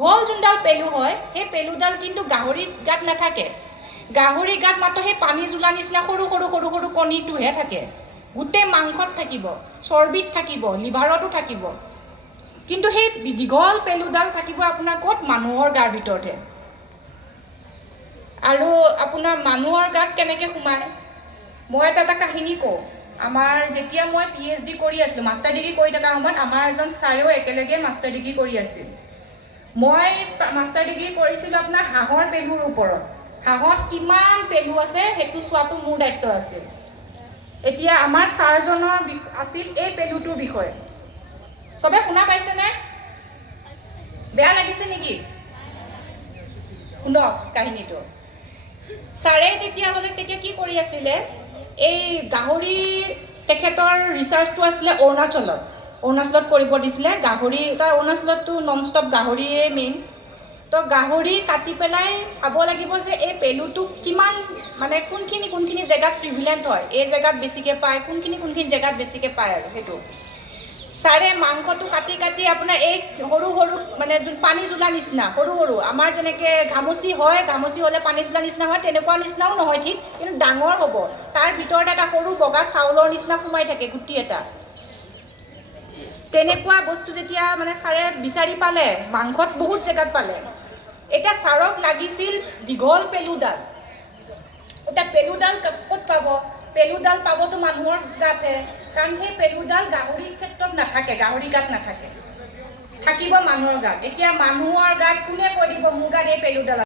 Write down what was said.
হল যোনডাল পেলু হয় সেই পেলুডাল কিন্তু গাহৰিৰ গাত নাথাকে। গাহৰিৰ গাত মাত্ৰ সেই পানী জোলা নিচিনা সৰু সৰু সৰু সৰু কণীটোহে থাকে। গোটেই মাংসত থাকিব, চৰ্বিত থাকিব, লিভাৰতো থাকিব। কিন্তু সেই দীঘল পেলুডাল থাকিব আপোনাৰ ক'ত? মানুহৰ গাৰ ভিতৰতে। আৰু আপোনাৰ মানুহৰ গাত কেনেকৈ সোমায়? মই এটা কাহিনী কওঁ। আমাৰ যেতিয়া মই PhD কৰি আছিলোঁ, মাষ্টাৰ ডিগ্ৰী কৰি থকা সময়ত আমাৰ এজন ছাৰেও একেলগে মাষ্টাৰ ডিগ্ৰী কৰি আছিল। মই মাষ্টাৰ ডিগ্ৰী কৰিছিলোঁ আপোনাৰ হাঁহৰ পেলুৰ ওপৰত। হাঁহত কিমান পেলু আছে সেইটো চোৱাটো মোৰ দায়িত্ব আছিল। এতিয়া আমাৰ ছাৰজনৰ আছিল এই পেলুটোৰ বিষয়ে। চবে শুনা পাইছেনে? বেয়া লাগিছে নেকি? শুনক কাহিনীটো। ছাৰে তেতিয়া কি কৰি আছিলে, এই গাহৰিৰ তেখেতৰ ৰিচাৰ্চটো আছিলে অৰুণাচলত কৰিব দিছিলে। গাহৰি তাৰ অৰুণাচলততো নন ষ্টপ গাহৰিয়ে মেইন। তো গাহৰি কাটি পেলাই চাব লাগিব যে এই পেলুটো কিমান মানে কোনখিনি জেগাত প্ৰিভিলেণ্ট হয়, এই জেগাত বেছিকৈ পায়, কোনখিনি জেগাত বেছিকৈ পায়। আৰু সেইটো ছাৰে মাংসটো কাটি কাটি আপোনাৰ এই সৰু সৰু মানে যোন পানী জোলা নিচিনা সৰু সৰু আমাৰ যেনেকৈ ঘামচি হয়, ঘামচি হ'লে পানী জোলা নিচিনা হয়, তেনেকুৱা নিচিনাও নহয় ঠিক, কিন্তু ডাঙৰ হ'ব। তাৰ ভিতৰত এটা সৰু বগা চাউলৰ নিচিনা সোমাই থাকে গুটি এটা। তেনেকুৱা বস্তু যেতিয়া মানে ছাৰে বিচাৰি পালে, মাংসত বহুত জেগাত পালে। এতিয়া ছাৰক লাগিছিল দীঘল পেলুডাল। এতিয়া পেলুডাল ক'ত পাব? পেলুডাল পাবতো মানুহৰ গাতহে, কাৰণ সেই পেলুডাল গাহৰিৰ ক্ষেত্ৰত নাথাকে, গাহৰি গাত নাথাকে, থাকিব মানুহৰ গাত। এতিয়া মানুহৰ গাত কোনে কৈ দিব মোৰ গাত এই পেলুডাল